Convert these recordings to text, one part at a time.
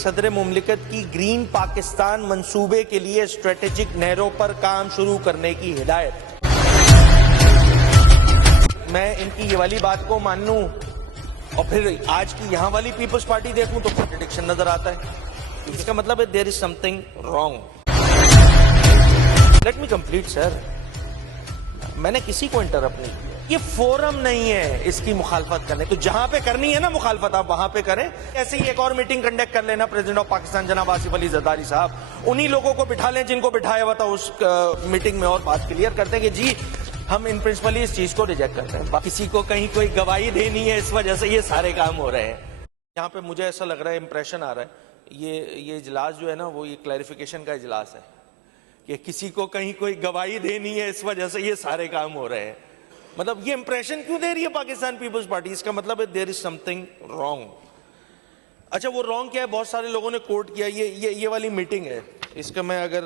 सदर मुमलिकत की ग्रीन पाकिस्तान मंसूबे के लिए स्ट्रेटेजिक नहरों पर काम शुरू करने की हिदायत। मैं इनकी ये वाली बात को मान लूं और फिर आज की यहां वाली पीपल्स पार्टी देखूं तो कॉन्ट्रडिक्शन नजर आता है। इसका मतलब है there is something wrong. Let me complete sir. मैंने किसी को इंटरप्ट नहीं किया। ये फोरम नहीं है इसकी मुखालफत करने, तो जहां पे करनी है ना मुखालफत आप वहां पे करें। ऐसे ही एक और मीटिंग कंडक्ट कर लेना प्रेसिडेंट ऑफ पाकिस्तान जनाब आसिफ अली जरदारी साहब, उन्हीं लोगों को बिठा लें जिनको बिठाया हुआ था उस मीटिंग में और बात क्लियर करते हैं कि जी हम इन प्रिंसिपली इस चीज को रिजेक्ट करते हैं। किसी को कहीं कोई गवाही देनी है, इस वजह से ये सारे काम हो रहे हैं। यहाँ पे मुझे ऐसा लग रहा है, इंप्रेशन आ रहा है ये इजलास जो है ना वो ये क्लैरिफिकेशन का इजलास है कि किसी को कहीं कोई गवाही देनी है, इस वजह से ये सारे काम हो रहे हैं। मतलब ये इंप्रेशन क्यों दे रही है पाकिस्तान पीपल्स पार्टी? इसका मतलब है देयर इज समथिंग रॉन्ग। अच्छा वो रॉन्ग क्या है? बहुत सारे लोगों ने कोट किया, ये वाली मीटिंग है, इसका मैं अगर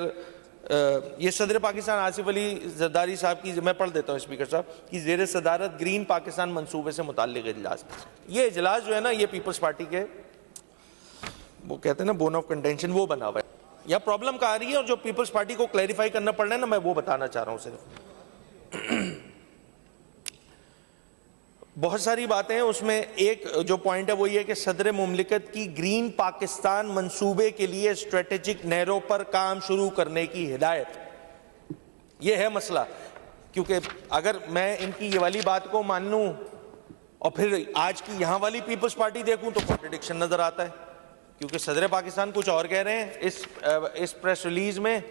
ये सदर पाकिस्तान आसिफ अली जरदारी साहब की, मैं पढ़ देता हूँ स्पीकर साहब की जेर सदारत ग्रीन पाकिस्तान मंसूबे से मुताल्लिक इजलास। ये इजलास जो है ना ये पीपल्स पार्टी के वो कहते हैं ना बोन ऑफ कंटेंशन, वो बना हुआ है। या प्रॉब्लम कहाँ आ रही है और जो पीपल्स पार्टी को क्लैरिफाई करना पड़ रहा है ना, मैं वो बताना चाह रहा हूँ सिर्फ। बहुत सारी बातें हैं, उसमें एक जो पॉइंट है वो ये कि सदर मुमलिकत की ग्रीन पाकिस्तान मंसूबे के लिए स्ट्रेटेजिक नहरों पर काम शुरू करने की हिदायत। ये है मसला, क्योंकि अगर मैं इनकी ये वाली बात को मान लूं और फिर आज की यहां वाली पीपल्स पार्टी देखूं तो कॉन्ट्रडिक्शन नजर आता है, क्योंकि सदर पाकिस्तान कुछ और कह रहे हैं इस प्रेस रिलीज में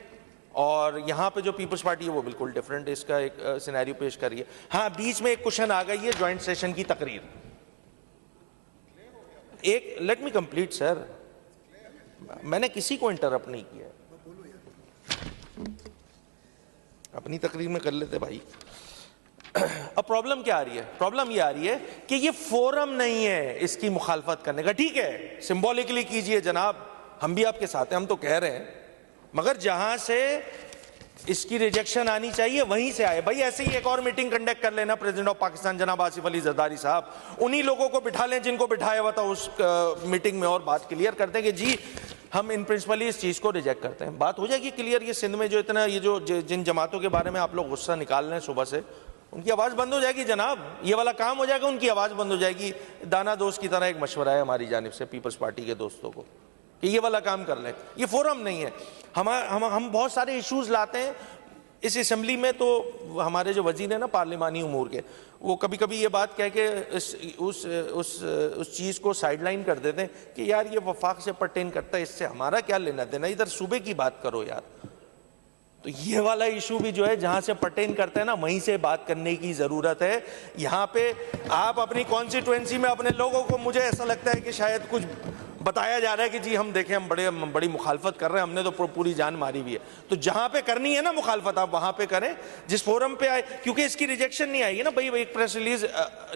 और यहाँ पे जो पीपल्स पार्टी है वो बिल्कुल डिफरेंट इसका एक सिनेरियो पेश कर रही है। हाँ बीच में एक क्वेश्चन आ गई है ज्वाइंट सेशन की तकरीर। एक लेट मी कंप्लीट सर। मैंने किसी को इंटरप्ट नहीं किया, अपनी तकरीर में कर लेते भाई। अब प्रॉब्लम क्या आ रही है? प्रॉब्लम ये आ रही है कि ये फोरम नहीं है इसकी मुखालफत करने का। ठीक है सिंबॉलिकली कीजिए जनाब, हम भी आपके साथ हैं, हम तो कह रहे हैं, मगर जहां से इसकी रिजेक्शन आनी चाहिए वहीं से आए। भाई ऐसे ही एक और मीटिंग कंडक्ट कर लेना प्रेसिडेंट ऑफ पाकिस्तान जनाब आसिफ अली जरदारी साहब, उन्हीं लोगों को बिठा लें जिनको बिठाया हुआ था उस मीटिंग में और बात क्लियर करते हैं कि जी हम इन प्रिंसिपली इस चीज को रिजेक्ट करते हैं। बात हो जाएगी क्लियर। ये सिंध में जो इतना ये जो जिन जमातों के बारे में आप लोग गुस्सा निकाल रहे हैं सुबह से, उनकी आवाज बंद हो जाएगी जनाब, ये वाला काम हो जाएगा, उनकी आवाज बंद हो जाएगी। दाना दोस्त की तरह एक मशवरा है हमारी जानिब से पीपल्स पार्टी के दोस्तों को कि ये वाला काम कर लें। ये फोरम नहीं है। हम बहुत सारे इश्यूज लाते हैं इस असेंबली में, तो हमारे जो वजीर है ना पार्लिमानी उमूर के, वो कभी कभी ये बात कह के उस चीज़ को साइडलाइन कर देते हैं कि यार ये वफाक से पर्टेन करता है, इससे हमारा क्या लेना देना, इधर सूबे की बात करो यार। तो ये वाला इशू भी जो है जहां से पर्टेन करते हैं ना वहीं से बात करने की जरूरत है। यहाँ पे आप अपनी कॉन्स्टिट्यूएंसी में अपने लोगों को, मुझे ऐसा लगता है कि शायद कुछ बताया जा रहा है कि जी हम देखें हम बड़ी मुखालफत कर रहे हैं, हमने तो पूरी जान मारी भी है। तो जहां पे करनी है ना मुखालफत आप वहां पे करें, जिस फोरम पे आए, क्योंकि इसकी रिजेक्शन नहीं आएगी ना। भाई एक प्रेस रिलीज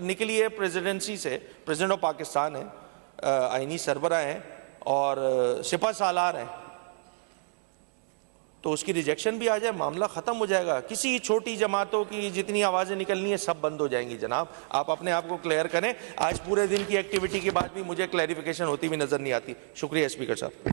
निकली है प्रेसिडेंसी से, प्रेसिडेंट ऑफ पाकिस्तान है, आईनी सरबरा हैं और सिपा सालार हैं, तो उसकी रिजेक्शन भी आ जाए मामला खत्म हो जाएगा। किसी छोटी जमातों की जितनी आवाजें निकलनी है सब बंद हो जाएंगी जनाब। आप अपने आप को क्लियर करें। आज पूरे दिन की एक्टिविटी के बाद भी मुझे क्लैरिफिकेशन होती हुई नजर नहीं आती। शुक्रिया स्पीकर साहब।